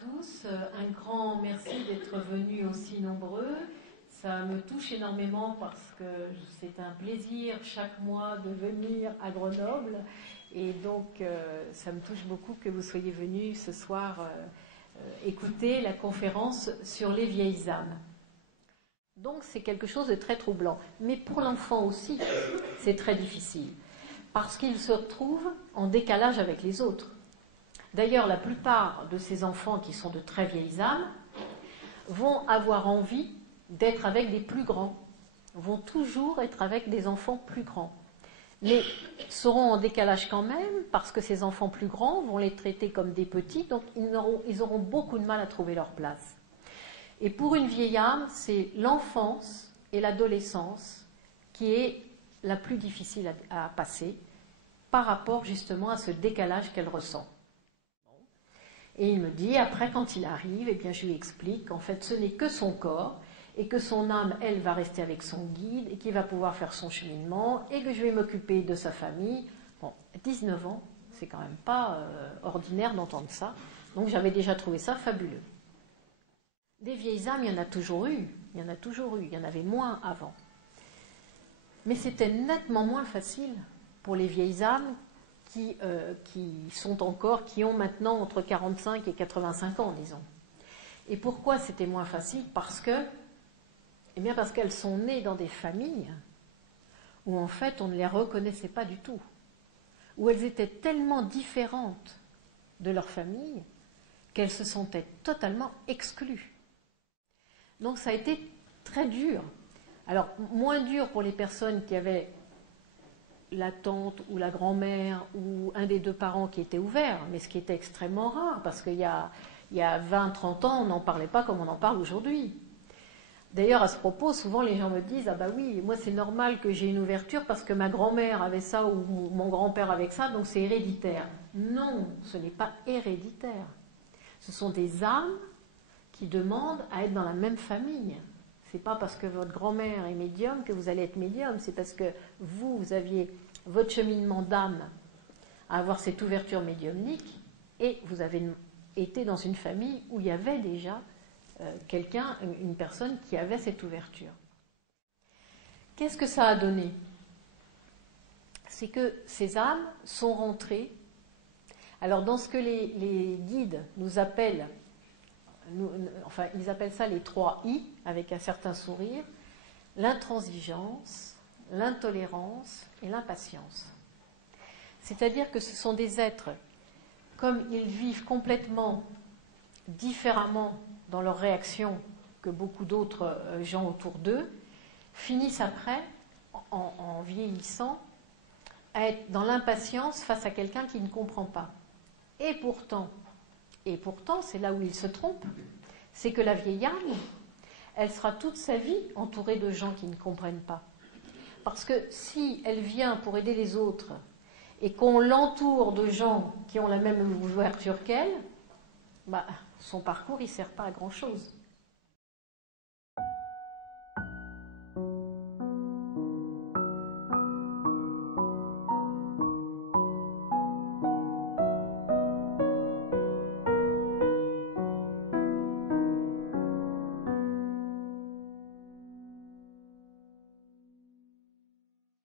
tous, un grand merci d'être venus aussi nombreux. Ça me touche énormément parce que c'est un plaisir chaque mois de venir à Grenoble et donc ça me touche beaucoup que vous soyez venus ce soir écouter la conférence sur les vieilles âmes. Donc c'est quelque chose de très troublant, mais pour l'enfant aussi c'est très difficile parce qu'il se retrouve en décalage avec les autres. D'ailleurs, la plupart de ces enfants qui sont de très vieilles âmes vont avoir envie d'être avec des plus grands, vont toujours être avec des enfants plus grands, mais seront en décalage quand même parce que ces enfants plus grands vont les traiter comme des petits, donc ils auront beaucoup de mal à trouver leur place. Et pour une vieille âme, c'est l'enfance et l'adolescence qui est la plus difficile à passer par rapport justement à ce décalage qu'elle ressent. Et il me dit, après quand il arrive, eh bien, je lui explique qu'en fait ce n'est que son corps et que son âme, elle, va rester avec son guide et qu'il va pouvoir faire son cheminement et que je vais m'occuper de sa famille. Bon, 19 ans, c'est quand même pas ordinaire d'entendre ça, donc j'avais déjà trouvé ça fabuleux. Des vieilles âmes, il y en a toujours eu, il y en avait moins avant. Mais c'était nettement moins facile pour les vieilles âmes qui ont maintenant entre 45 et 85 ans, disons. Et pourquoi c'était moins facile ? Parce qu'elles sont nées dans des familles où en fait on ne les reconnaissait pas du tout, où elles étaient tellement différentes de leur famille qu'elles se sentaient totalement exclues. Donc ça a été très dur. Alors, moins dur pour les personnes qui avaient la tante ou la grand-mère ou un des deux parents qui était ouvert, mais ce qui était extrêmement rare, parce qu'il y a 20-30 ans, on n'en parlait pas comme on en parle aujourd'hui. D'ailleurs, à ce propos, souvent les gens me disent « Ah bah oui, moi c'est normal que j'ai une ouverture parce que ma grand-mère avait ça ou mon grand-père avait ça, donc c'est héréditaire. » Non, ce n'est pas héréditaire. Ce sont des âmes qui demandent à être dans la même famille. C'est pas parce que votre grand-mère est médium que vous allez être médium, c'est parce que vous aviez votre cheminement d'âme à avoir cette ouverture médiumnique et vous avez été dans une famille où il y avait déjà une personne qui avait cette ouverture. Qu'est-ce que ça a donné ? C'est que ces âmes sont rentrées. Alors dans ce que les guides nous appellent, ils appellent ça les 3 I, avec un certain sourire, l'intransigeance, l'intolérance et l'impatience. C'est-à-dire que ce sont des êtres, comme ils vivent complètement différemment dans leurs réactions que beaucoup d'autres gens autour d'eux, finissent après, en vieillissant, à être dans l'impatience face à quelqu'un qui ne comprend pas. Et pourtant, c'est là où ils se trompent, c'est que la vieille âme, elle sera toute sa vie entourée de gens qui ne comprennent pas. Parce que si elle vient pour aider les autres et qu'on l'entoure de gens qui ont la même ouverture qu'elle, son parcours ne sert pas à grand-chose.